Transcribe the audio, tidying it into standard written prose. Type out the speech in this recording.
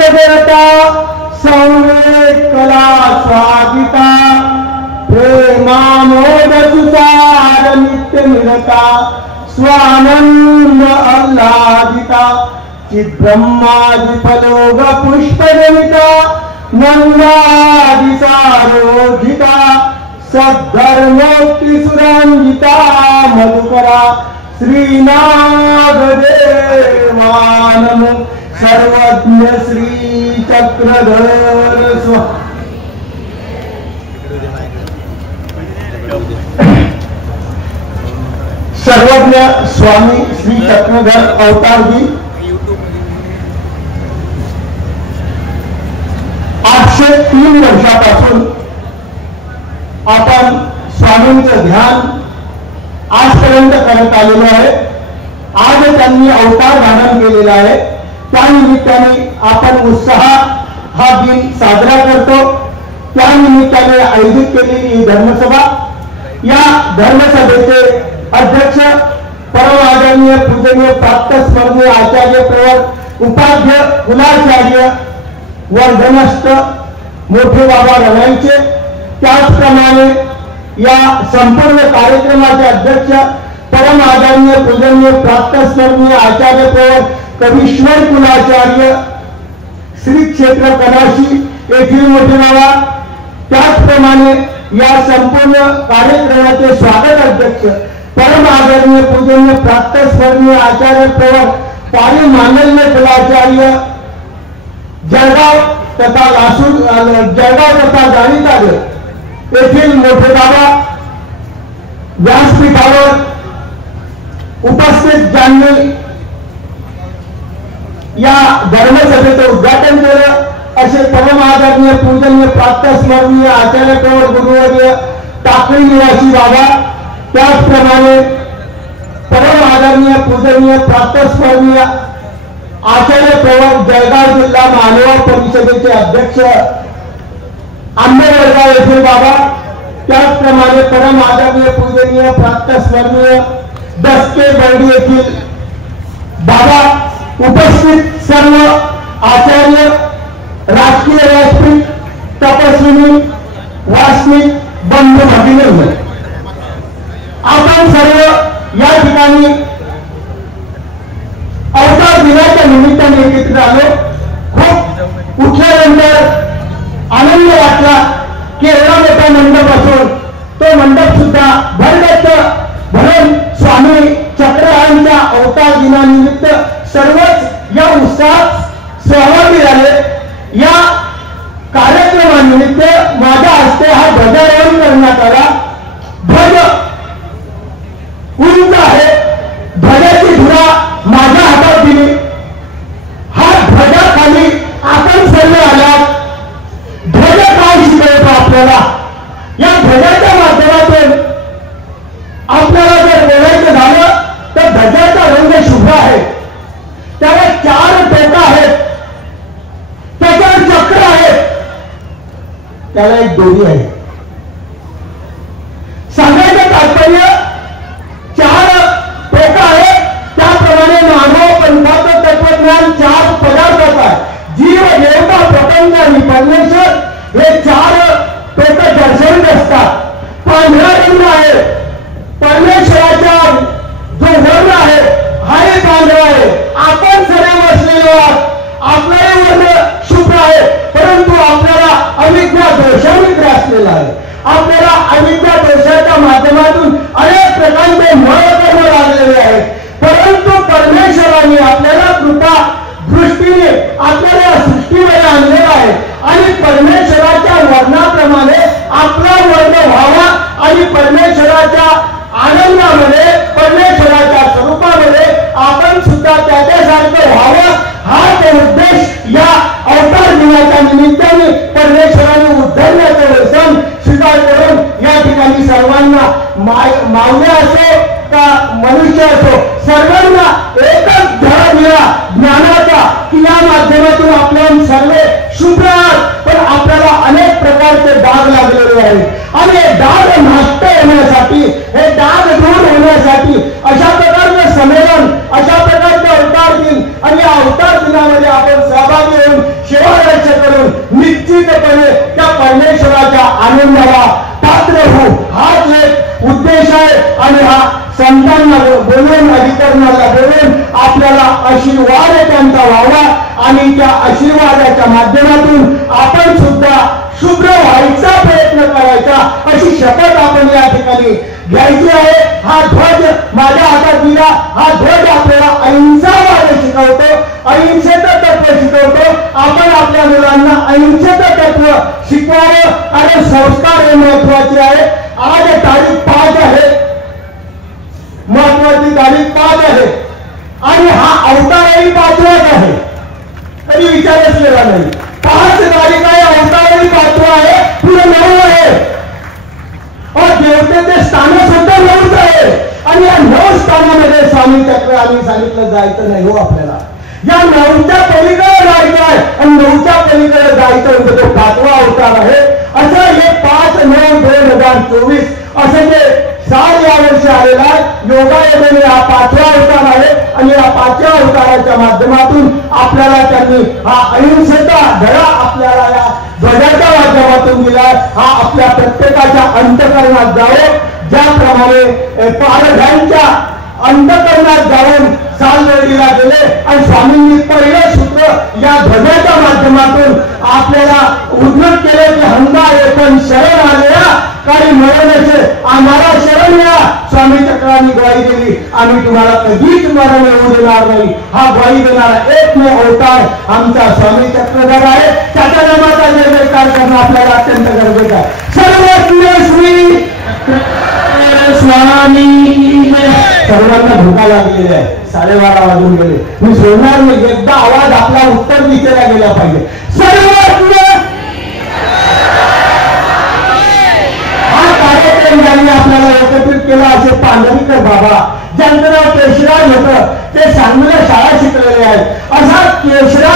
आनंद देता संवेद कला स्वादिता प्रेमामोद सुचार नित्य मिळता स्वानंद आल्हादिता चिद्ब्रह्मादि फलोग पुष्पजनिता नंदादिता रोधिता सद्धर्मोक्ति सुरंजिता मधुकरा श्रीनागदेवानमो सर्वज्ञ श्री चक्रधर सर्वज्ञ स्वामी श्री चक्रधर अवतार जी 803 वर्षापासून आपण स्वामींचं ध्यान आजपर्यंत करत आलेलो आहे. आज त्यांनी अवतार धारण केलेला आहे. त्यानिमित्ताने आपण उत्साह हा दिन साजरा करतो. त्यानिमित्ताने आयोजित केलेली धर्मसभा, या धर्मसभेचे अध्यक्ष परम आदरणीय पूजनीय प्राप्त स्मरणीय आचार्य प्रवर उपाध्य कुलाचार्य वर्धनस्थ मोठे बाबा रणांचे, त्याचप्रमाणे या संपूर्ण कार्यक्रमाचे अध्यक्ष परम आदरणीय पूजनीय प्राप्त स्मरणीय आचार्य प्रवर कवीश्वर कुलाचार्य श्री क्षेत्र कदाशी येथील मोठे बाबा, त्याचप्रमाणे या संपूर्ण कार्यक्रमाचे स्वागत अध्यक्ष परम आदरणीय पूजनीय प्राप्त स्मरणीय आचार्य प्रवर पाली मांडल्य कुलाचार्य जळगाव तथा लासूर जळगाव तथा जाणीतागर येथील मोठे बाबा, व्यासपीठावर उपस्थित ज्यांनी या धर्मसभेचं उद्घाटन केलं असे परम आदरणीय पूजनीय प्राप्त स्मरणीय आचार्य प्रवर गुरुवर्य टाकळी निवासी बाबा, त्याचप्रमाणे परम आदरणीय पूजनीय प्राप्त स्मरणीय आचार्य प्रवर जळगाव जिल्हा मानव परिषदेचे अध्यक्ष आंबेडकरगाव येथील बाबा, त्याचप्रमाणे परम आदरणीय पूजनीय प्राप्त स्मरणीय दसके बर्डी येथील बाबा, उपस्थित सर्व आचार्य, राजकीय व्यासपीठ, तपस्विनी, वासनिक बंधू भगिनी, आपण सर्व या ठिकाणी अवतार दिनाच्या निमित्ताने एकत्रित आलो. खूप उठल्यानंतर आनंद वाटला की एवढा मोठा मंडप असून तो मंडप सुद्धा भरगच्च भरून स्वामी चक्रधरांच्या अवतार दिनानिमित्त सर्वच या उत्साहात सहभागी झाले. या कार्यक्रमानिमित्त माझ्या हस्ते हा ध्वजारोहण करण्यात आला. ध्वज उंच आहे, ध्वजाची धुरा माझ्या हातात दिली. हा ध्वजाखाली आपण सर्व आलात. ध्वज काय शिकवतो आपल्याला? या ध्वजाच्या माध्यमातून आपल्याला जर बोलायचं झालं तर ध्वजाचा रंग शुभ्र आहे, त्याला 4 टोका आहेत, त्याच्यावर चक्र आहे, त्याला एक दोरी आहे. सांगायचं तात्पर्य 4 टोका आहे. त्याप्रमाणे मानव पंथाचं तत्वज्ञान 4 पदार्थाचं आहे. जीव, देवता, प्रपंच आणि परमेश्वर हे 4 टोकं दर्शवित असतात. पांढरा रंग आहे, परमेश्वराचा जो वर्ण आहे हाही पांढरा आहे. आपण सर्व बसलेलो आहात, आपलाही वर्ण शुभ्र आहे, परंतु आपल्याला अविद्या दोषाने ग्रासलेला आहे. आपल्याला अविद्या दोषाच्या माध्यमातून अनेक प्रकारचे महत्त्व लागलेले आहेत. परंतु परमेश्वराने आपल्याला कृपा दृष्टीने आपल्याला या सृष्टीमध्ये आणलेला आहे आणि परमेश्वराच्या वर्णाप्रमाणे आपला वर्ण व्हावा आणि परमेश्वराच्या आनंदामध्ये, परमेश्वराच्या स्वरूपामध्ये आपण सुद्धा त्याच्यासारखं व्हावं, हा तो उद्देश या अवतार दिनाच्या निमित्ताने परमेश्वराने उद्धरण्याचं व्यसन स्वीकार करून या ठिकाणी सर्वांना मावल्या असो का मनुष्य असो सर्वांना एकच धडा दिला ज्ञानाचा की या माध्यमातून आपण सर्व शुभ्र आहात, पण आपल्याला अनेक प्रकारचे डाग लागलेले आहेत आणि हे डाग नष्ट होण्यासाठी, हे डाग दूर होण्यासाठी अशा प्रकारचं संमेलन, अशा प्रकारचे अवतार दिन आणि या अवतार दिनामध्ये आपण सहभागी होऊन आनंदाला पात्र होऊ हाच एक उद्देश आहे. आणि हा संतांना बोलून अधिकरणाला बोलून आपल्याला आशीर्वाद त्यांचा व्हावा आणि त्या आशीर्वादाच्या माध्यमातून आपण सुद्धा शुभ्र व्हायचा प्रयत्न करायचा अशी शपथ आपण या ठिकाणी घ्यायची आहे. हा ध्वज माझ्या हातात दिला. हा ध्वज आपल्याला अहिंसावाद शिकवतो, अहिंसेचं तत्व शिकवतो. आपण आपल्या मुलांना अहिंसेचं तत्व शिकवावं. कारण संस्कार हे महत्वाचे आहे. आज तारीख 5 आहे, महत्वाची तारीख 5 आहे आणि हा अवतारही 5वाच आहे. कधी विचारच केला नाही. 5 तारीख आहे, अवतारही 5वा आहे, पुढे 9 आहे. देवतेचे स्थान सुद्धा 9च आहे. आणि या 9 स्थानामध्ये स्वामी चक्र आम्ही सांगितलं जायचं नाही हो आपल्याला. या 9च्या पलीकडे जायचं आहे आणि 9च्या पलीकडे जायचं म्हणजे तो 5वा अवतार आहे. असं हे 5/9/2024 असं जे साल यावर्षी आलेला आहे. योगायोगाने हा 5वा अवतार आहे आणि या 5व्या अवताराच्या माध्यमातून आपल्याला त्यांनी हा अहिंसेचा धडा आपल्याला या ध्वजाच्या माध्यमातून दिलाय. हा आपल्या प्रत्येकाच्या अंतःकरणात जावो. ज्याप्रमाणे पारध्यांच्या अंतःकरणात जाऊन सालवेळीला गेले आणि स्वामींनी पहिलं सूत्र या ध्वजाच्या माध्यमातून आपल्याला उद्धृत केले की हंगा एकन शरण आलेला काही मरण आम्हाला शरण या. स्वामी चक्रांनी ग्वाही दिली, आम्ही तुम्हाला कधीच मरण येऊ देणार नाही. हा ग्वाही देणारा एकमेव अवतार आमचा स्वामी चक्रधर आहे. त्याच्या नामाचा जयजयकार करणं आपल्याला अत्यंत गरजेचं आहे. सर्व श्री स्वामी. सर्वांना धोका लागलेला आहे. 12:30 वाजून गेले. मी सोडणार नाही. एकदा आवाज आपला उत्तर दिशेला गेला पाहिजे. सर्व हा कार्यक्रम ज्यांनी आपल्याला एकत्रित केला असे पांढरीकर बाबा, ज्यांचं नाव केशराज होतं, ते सांगलीला शाळा शिकलेले आहेत. असा केशराज